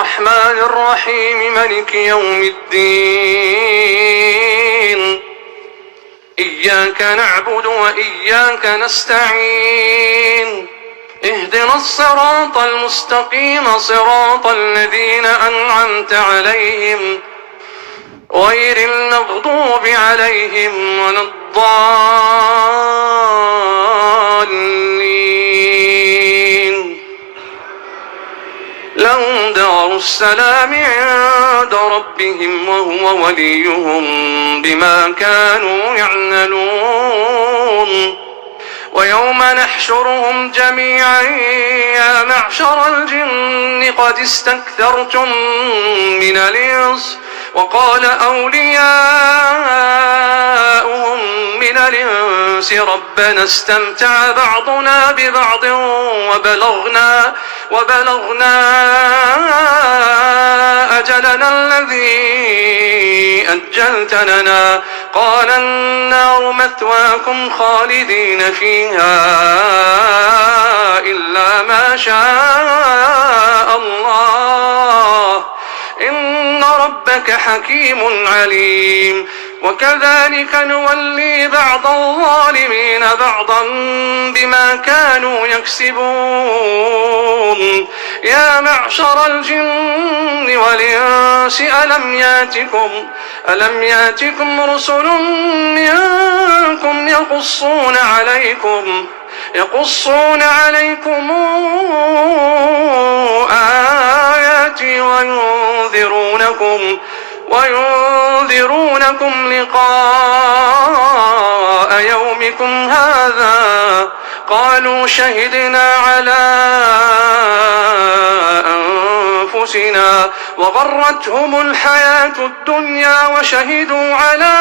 الرحمن الرحيم مالك يوم الدين إياك نعبد وإياك نستعين اهدنا الصراط المستقيم صراط الذين أنعمت عليهم غير المغضوب عليهم ولا الضالين لهم دار السلام عند ربهم وهو وليهم بما كانوا يعملون ويوم نحشرهم جميعا يا معشر الجن قد استكثرتم من الإنس وقال أولياؤهم من الإنس ربنا استمتع بعضنا ببعض وبلغنا أجلنا الذي أجلت لنا قال النار مثواكم خالدين فيها إلا ما شاء الله إن ربك حكيم عليم وكذلك نولي بعض الظالمين بعضا بما كانوا يكسبون يا معشر الجن والإنس ألم ياتكم رسل منكم يقصون عليكم آياتي وينذرونكم لقاء يومكم هذا قالوا شهدنا على أنفسنا وغرتهم الحياة الدنيا وشهدوا على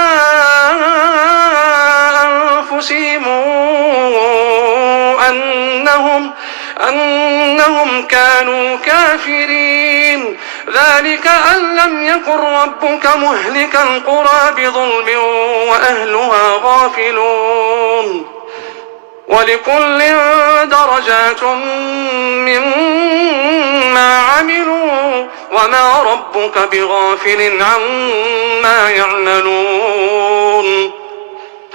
أنفسهم أنهم كانوا كافرين ذلك أن لم يكن ربك مهلك القرى بظلم وأهلها غافلون ولكل درجات مما عملوا وما ربك بغافل عما يعملون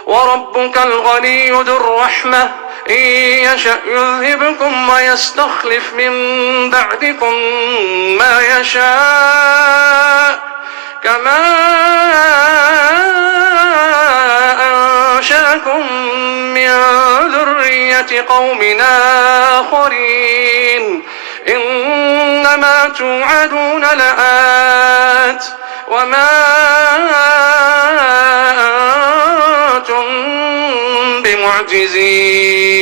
وربك الغني ذو الرحمة إن يشأ يذهبكم ويستخلف من بعدكم ما يشاء كما أنشأكم من ذرية قوم آخرين إنما توعدون لآت وما أنتم بمعجزين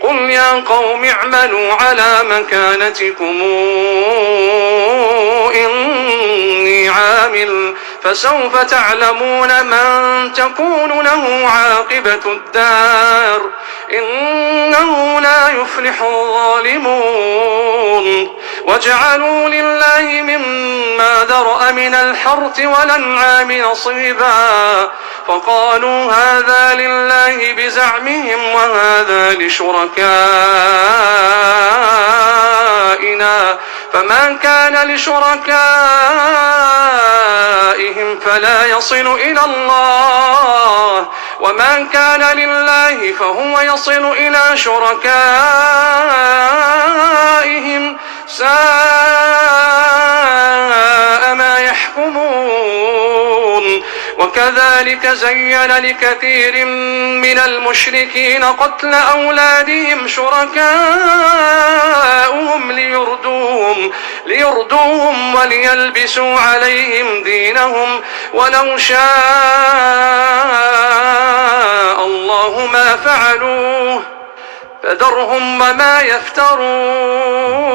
قل يا قوم اعملوا على مكانتكم إني عامل فسوف تعلمون من تكون له عاقبة الدار إنه لا يفلح الظالمون وجعلوا لله مما ذرأ من الحرث والأنعام نصيبا فقالوا هذا لله بزعمهم وهذا لشركائنا فما كان لشركائهم فلا يصل إلى الله وما كان لله فهو يصل إلى شركائهم ساء ما يحكمون وكذلك زين لكثير من المشركين قتل أولادهم شركاؤهم ليردوهم وليلبسوا عليهم دينهم ولو شاء الله ما فعلوه فذرهم وما يفترون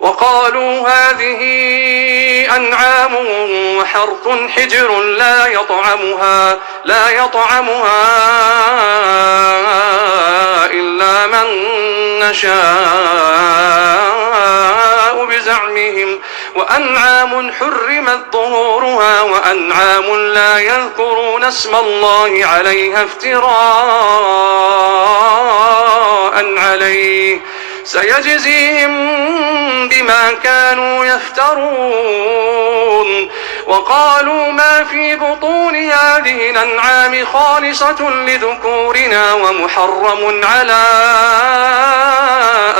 وقالوا هذه أنعام وحرث حجر لا يطعمها إلا من نشاء بزعمهم وأنعام حرمت ظهورها وأنعام لا يذكرون اسم الله عليها افتراء عليه سيجزيهم بما كانوا يفترون. وقالوا ما في بطون هذه الأنعام خالصة لذكورنا ومحرم على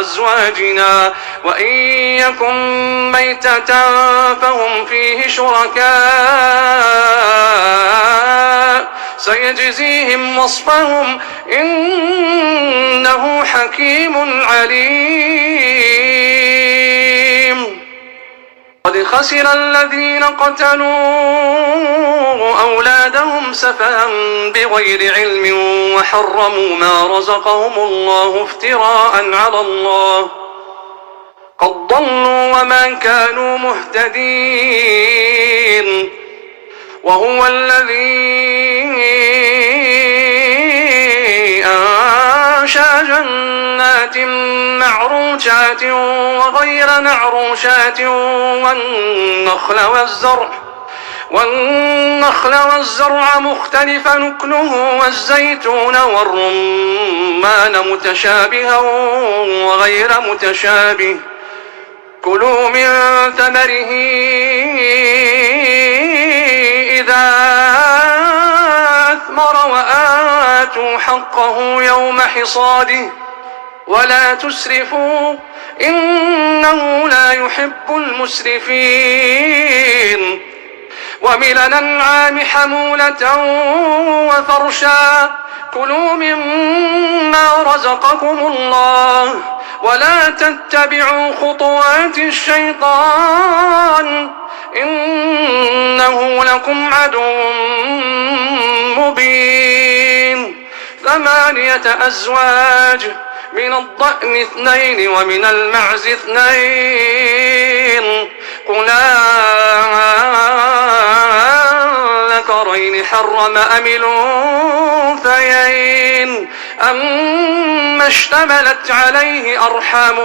أزواجنا وإن يكن ميتة فهم فيه شركاء سيجزيهم وصفهم إنه حكيم عليم. قد خسر الذين قتلوا أولادهم سفها بغير علم وحرموا ما رزقهم الله افتراء على الله قد ضلوا وما كانوا مهتدين. وهو الذي أنشأ جنات معروشات وغير معروشات والنخل والزرع مختلف نكله والزيتون والرمان متشابها وغير متشابه كلوا من ثمره إذا أثمر وآتوا حقه يوم حصاده ولا تسرفوا إنه لا يحب المسرفين. ومن الأنعام حمولة وفرشا كلوا مما رزقكم الله ولا تتبعوا خطوات الشيطان إنه لكم عدو مبين. 8 أزواج من الضأن 2 ومن المعز 2 قل أذكرين حرم أم الأنثيين أما اشتملت عليه أرحام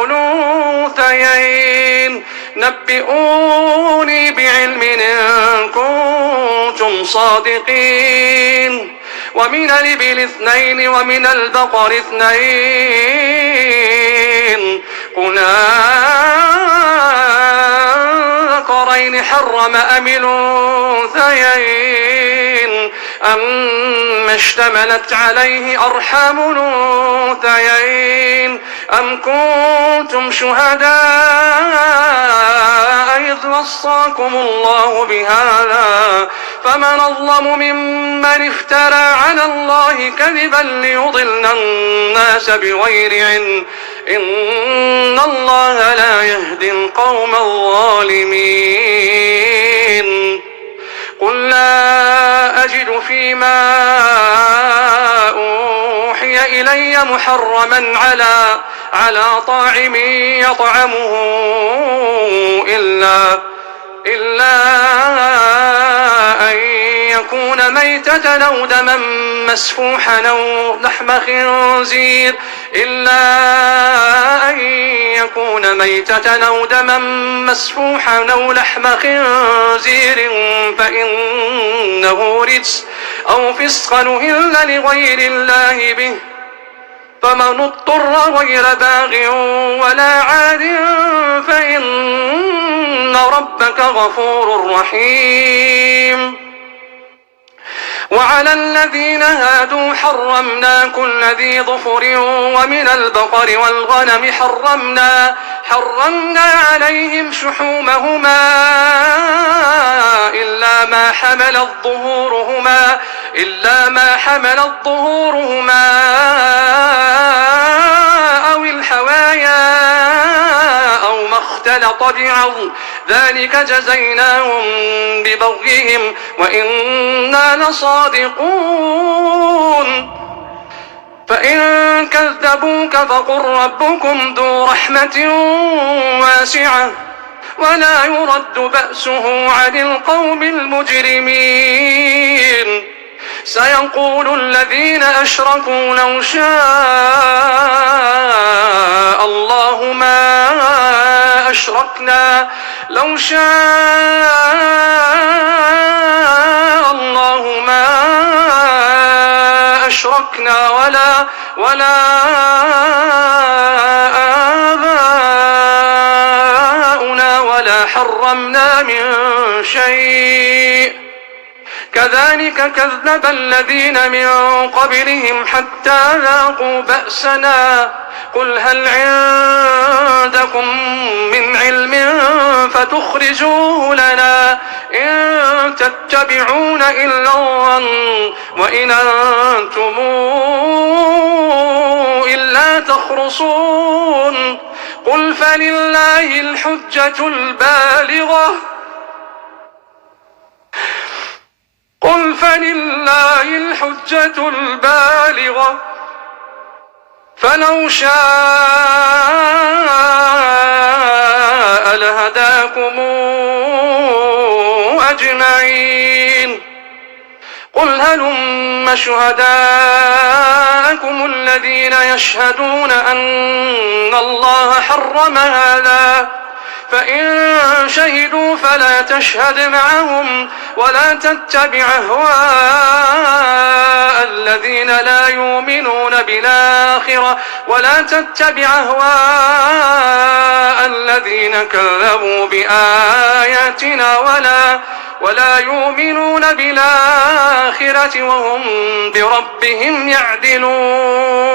الأنثيين نبئوني بعلم إن كنتم صادقين. ومن الإبل 2 ومن البقر 2 قل أذكرين حرم أم الأنثيين أما اشتملت عليه أرحام الأنثيين أم كنتم شهداء إذ وصاكم الله بهذا فمن أظلم ممن افترى على الله كذبا ليضل الناس بغير علم إن الله لا يهدي القوم الظالمين. قل لا أجد فيما أوحي إلي محرما على طاعم يطعمه إلا أن يكون ميتة أو دما مسفوحا أو لحم خنزير فإنه رجس أو فسقا أهل لغير الله به فمن اضطر غير باغ ولا عاد فإن ربك غفور رحيم. وعلى الذين هادوا حرمنا كل ذي ظفر ومن البقر والغنم حرمنا عليهم شحومهما إلا ما حملت ظهورهما أو الحوايا أو ما اختلط بعظم ذلك جزيناهم ببغيهم وإنا لصادقون. فإن كذبوك فقل ربكم ذو رحمة واسعة ولا يرد بأسه عن القوم المجرمين. سيقول الذين أشركوا لو شاء الله ما أشركنا ولا ما حرمنا من شيء كذلك كذب الذين من قبلهم حتى ذاقوا بأسنا قل هل عندكم من علم فتخرجوه لنا إن تتبعون إلا الظن وإن أنتم إلا تخرصون قل فلله الحجة البالغة فلو شاء لهداكم أجمعين قل هلم شهداءكم الذين يشهدون أن الله حرم هذا فإن شهدوا فلا تشهد معهم ولا تتبع أهواء الذين لا يؤمنون بالآخرة كذبوا بآياتنا ولا يؤمنون بالآخرة وهم بربهم يعدلون